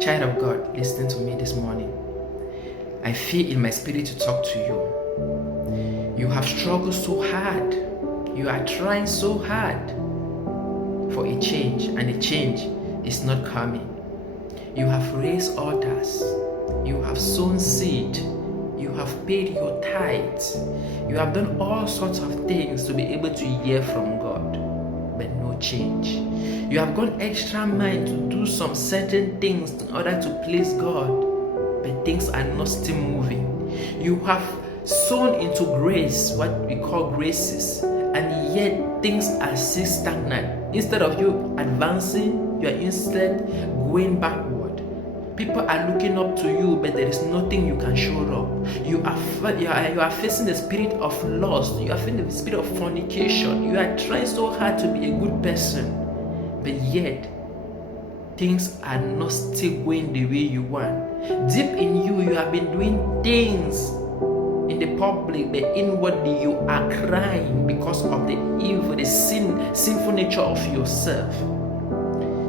Child of God, listen to me this morning. I feel in my spirit to talk to you. You have struggled so hard. You are trying so hard for a change, and a change is not coming. You have raised altars. You have sown seed. You have paid your tithes. You have done all sorts of things to be able to hear from God, but no change. You have gone extra mile to do some certain things in order to please God, but things are not still moving. You have sown into grace, what we call graces, and yet things are still stagnant. Instead of you advancing, you are instead going backward. People are looking up to you, but there is nothing you can show up. You are facing the spirit of lust. You are facing the spirit of fornication. You are trying so hard to be a good person, but yet things are not still going the way you want. Deep in you, you have been doing things in the public, but inwardly you are crying because of the evil, the sinful nature of yourself.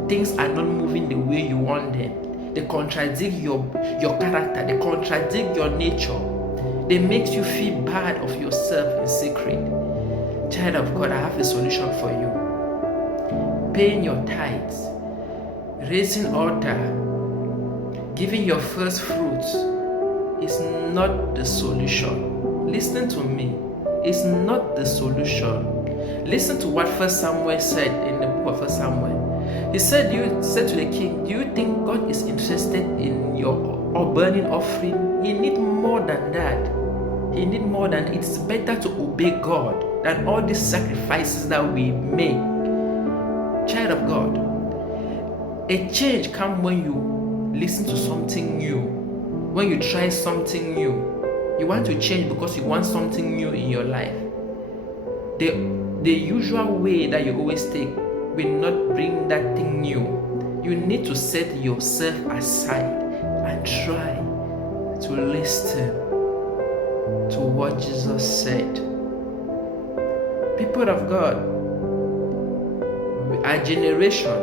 Things are not moving the way you want them. They contradict your character. They contradict your nature. They make you feel bad of yourself in secret. Child of God, I have a solution for you. Paying your tithes, raising altar, giving your first fruits is not the solution. Listen to me. It's not the solution. Listen to what 1 Samuel said in the book of 1 Samuel. He said to the king, do you think God is interested in your burning offering? He needs more than that. He needs more than it's better to obey God than all these sacrifices that we make. Child of God, a change comes when you listen to something new, when you try something new. You want to change because you want something new in your life. The usual way that you always take will not bring that thing new. You need to set yourself aside and try to listen to what Jesus said. People of God, our generation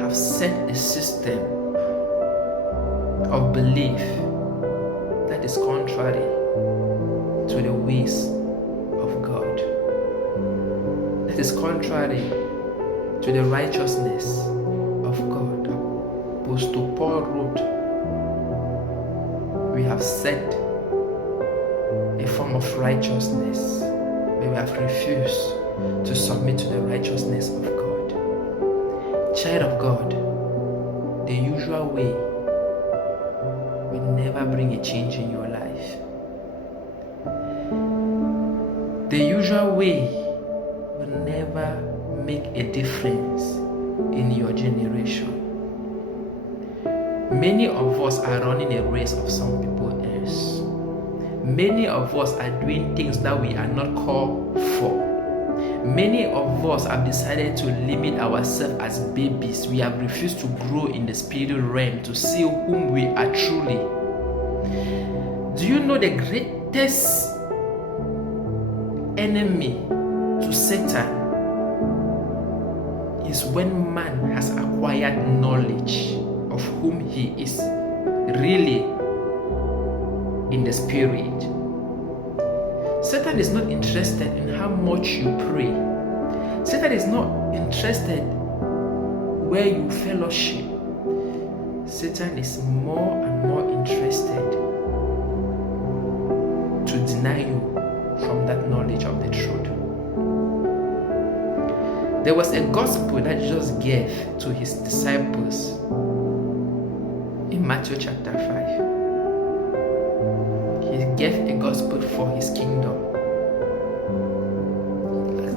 have set a system of belief that is contrary to the ways of God, that is contrary to the righteousness of God. Apostle Paul wrote, we have set a form of righteousness, but we have refused to submit to the righteousness of God. Child of God, the usual way will never bring a change in your life. The usual way will never make a difference in your generation. Many of us are running a race of some people else. Many of us are doing things that we are not called for. Many of us have decided to limit ourselves as babies. We have refused to grow in the spiritual realm to see whom we are truly. Do you know the greatest enemy to Satan is when man has acquired knowledge of whom he is really in the spirit? Satan is not interested in how much you pray. Satan is not interested where you fellowship. Satan is more and more interested to deny you from that knowledge of the truth. There was a gospel that Jesus gave to his disciples in Matthew chapter 5. He gave a gospel for his kingdom.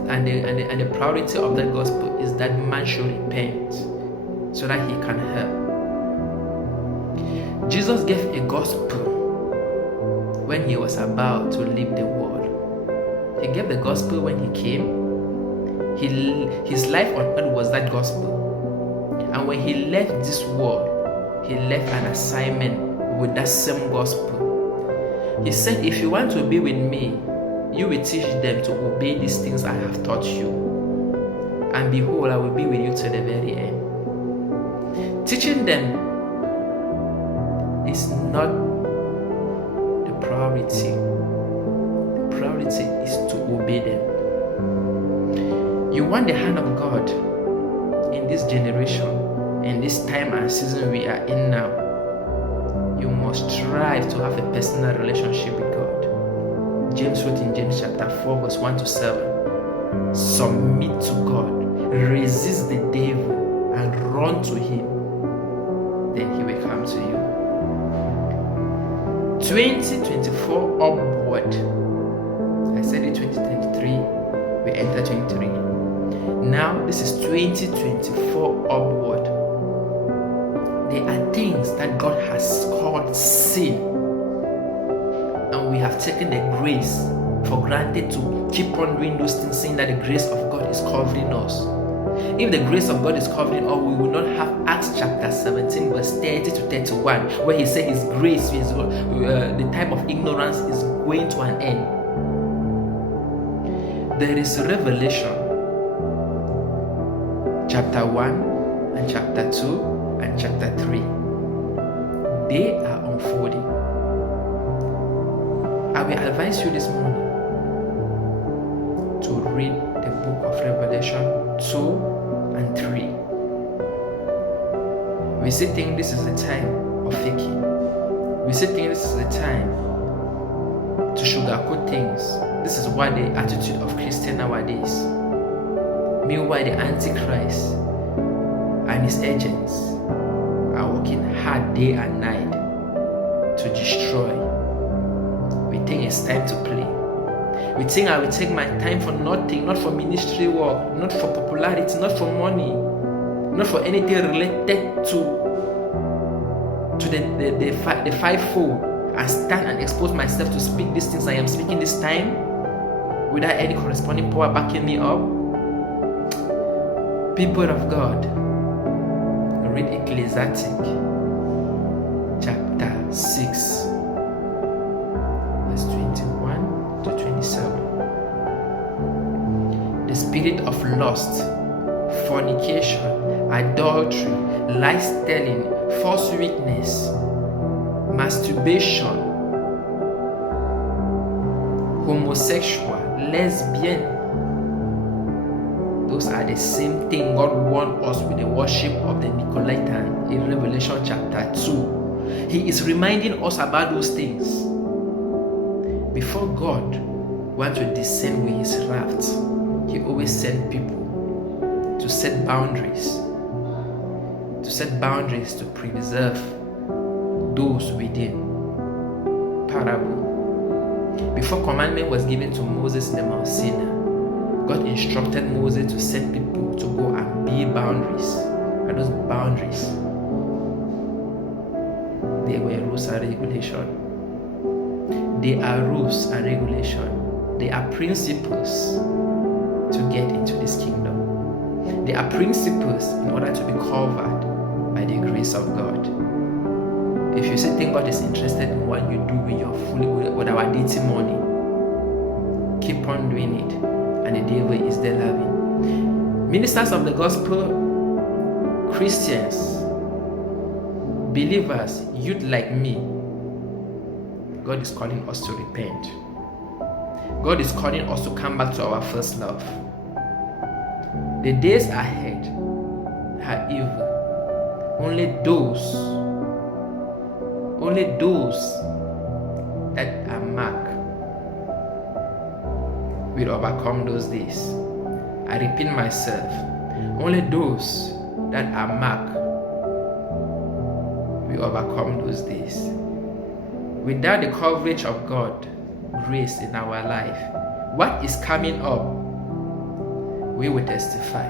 And the priority of that gospel is that man should repent so that he can help. Jesus gave a gospel when he was about to leave the world. He gave the gospel when he came. His life on earth was that gospel. And when he left this world, he left an assignment with that same gospel. He said, if you want to be with me, you will teach them to obey these things I have taught you. And behold, I will be with you to the very end. Teaching them is not the priority. The priority is to obey them. You want the hand of God in this generation, in this time and season we are in now. You must strive to have a personal relationship with God. James wrote in James chapter 4 verse 1 to 7, submit to God, resist the devil and run to him, then he will come to you. 2024 upward. I said it 2023, we enter 23. Now this is 2024 upward. There are things that God has called sin, and we have taken the grace for granted to keep on doing those things, saying that the grace of God is covering us. If the grace of God is covering us, we will not have Acts chapter 17 verse 30 to 31, where he said his grace is the time of ignorance is going to an end. There is Revelation chapter 1 and chapter 2 and chapter 3. They are unfolding. I will advise you this morning to read the book of Revelation 2 and 3. We still think this is the time of faking. We still think this is the time to sugarcoat things. This is what the attitude of Christian nowadays. Meanwhile, the Antichrist and his agents are working hard day and night to destroy. We think it's time to play. We think I will take my time for nothing, not for ministry work, not for popularity, not for money, not for anything related to the fivefold, and stand and expose myself to speak these things I am speaking this time without any corresponding power backing me up. People of God, read Ecclesiastes chapter 6 verse 21 to 27. The spirit of lust, fornication, adultery, lie-telling, false witness, masturbation, homosexual, lesbian, those are the same thing God warned us with the worship of the Nicolaitans in Revelation chapter 2. He is reminding us about those things. Before God wants to descend with his wrath, he always sent people to set boundaries, to preserve those within. Parable. Before commandment was given to Moses in the Mount Sinai, God instructed Moses to send people to go and build boundaries. And those boundaries, they were rules and regulation. They are rules and regulation. They are principles to get into this kingdom. They are principles in order to be covered by the grace of God. If you still think God is interested in what you do with your with our daily money, keep on doing it, and the devil is there loving. Ministers of the gospel, Christians, believers, youth like me, God is calling us to repent. God is calling us to come back to our first love. The days ahead are evil. Only those that are marked will overcome those days. I repeat myself. Only those that are marked will overcome those days. Without the coverage of God, grace in our life, what is coming up, we will testify.